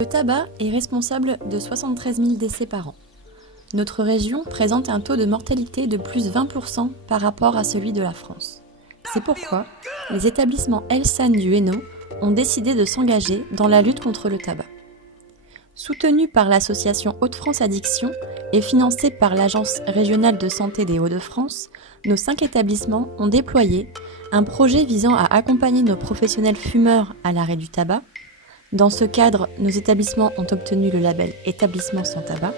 Le tabac est responsable de 73 000 décès par an. Notre région présente un taux de mortalité de plus 20% par rapport à celui de la France. C'est pourquoi les établissements Elsan du Hainaut ont décidé de s'engager dans la lutte contre le tabac. Soutenu par l'association Hauts-de-France Addiction et financé par l'Agence régionale de santé des Hauts-de-France, nos 5 établissements ont déployé un projet visant à accompagner nos professionnels fumeurs à l'arrêt du tabac. Dans ce cadre, nos établissements ont obtenu le label Établissement sans tabac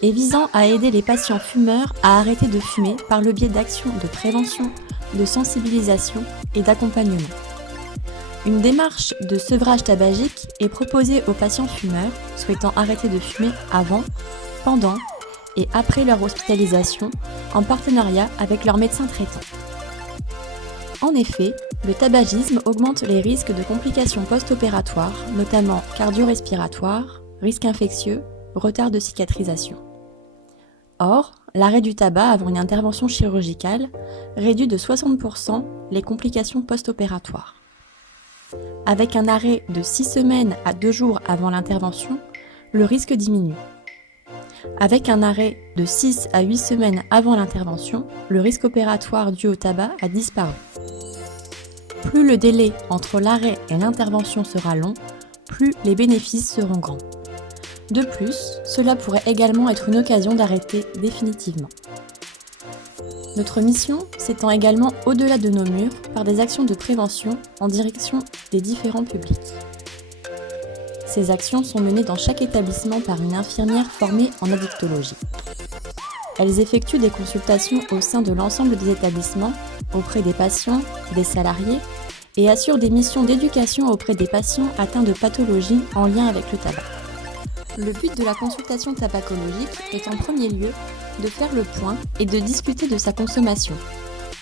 et visant à aider les patients fumeurs à arrêter de fumer par le biais d'actions de prévention, de sensibilisation et d'accompagnement. Une démarche de sevrage tabagique est proposée aux patients fumeurs souhaitant arrêter de fumer avant, pendant et après leur hospitalisation en partenariat avec leur médecin traitant. En effet, le tabagisme augmente les risques de complications post-opératoires, notamment cardio-respiratoires, risques infectieux, retard de cicatrisation. Or, l'arrêt du tabac avant une intervention chirurgicale réduit de 60% les complications post-opératoires. Avec un arrêt de 6 semaines à 2 jours avant l'intervention, le risque diminue. Avec un arrêt de 6 à 8 semaines avant l'intervention, le risque opératoire dû au tabac a disparu. Plus le délai entre l'arrêt et l'intervention sera long, plus les bénéfices seront grands. De plus, cela pourrait également être une occasion d'arrêter définitivement. Notre mission s'étend également au-delà de nos murs par des actions de prévention en direction des différents publics. Ces actions sont menées dans chaque établissement par une infirmière formée en addictologie. Elles effectuent des consultations au sein de l'ensemble des établissements, auprès des patients, des salariés, et assurent des missions d'éducation auprès des patients atteints de pathologies en lien avec le tabac. Le but de la consultation tabacologique est en premier lieu de faire le point et de discuter de sa consommation.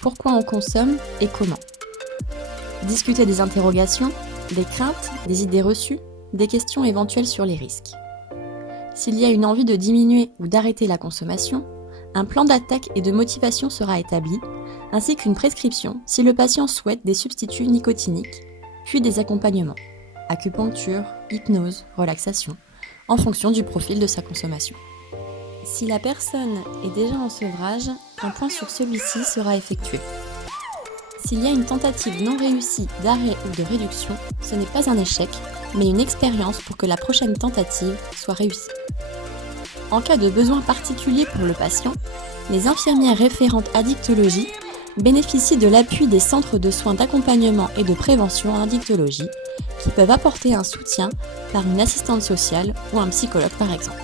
Pourquoi on consomme et comment. Discuter des interrogations, des craintes, des idées reçues, des questions éventuelles sur les risques. S'il y a une envie de diminuer ou d'arrêter la consommation, un plan d'attaque et de motivation sera établi, ainsi qu'une prescription si le patient souhaite des substituts nicotiniques, puis des accompagnements, acupuncture, hypnose, relaxation, en fonction du profil de sa consommation. Si la personne est déjà en sevrage, un point sur celui-ci sera effectué. S'il y a une tentative non réussie d'arrêt ou de réduction, ce n'est pas un échec, mais une expérience pour que la prochaine tentative soit réussie. En cas de besoin particulier pour le patient, les infirmières référentes addictologie bénéficient de l'appui des centres de soins d'accompagnement et de prévention en addictologie, qui peuvent apporter un soutien par une assistante sociale ou un psychologue par exemple.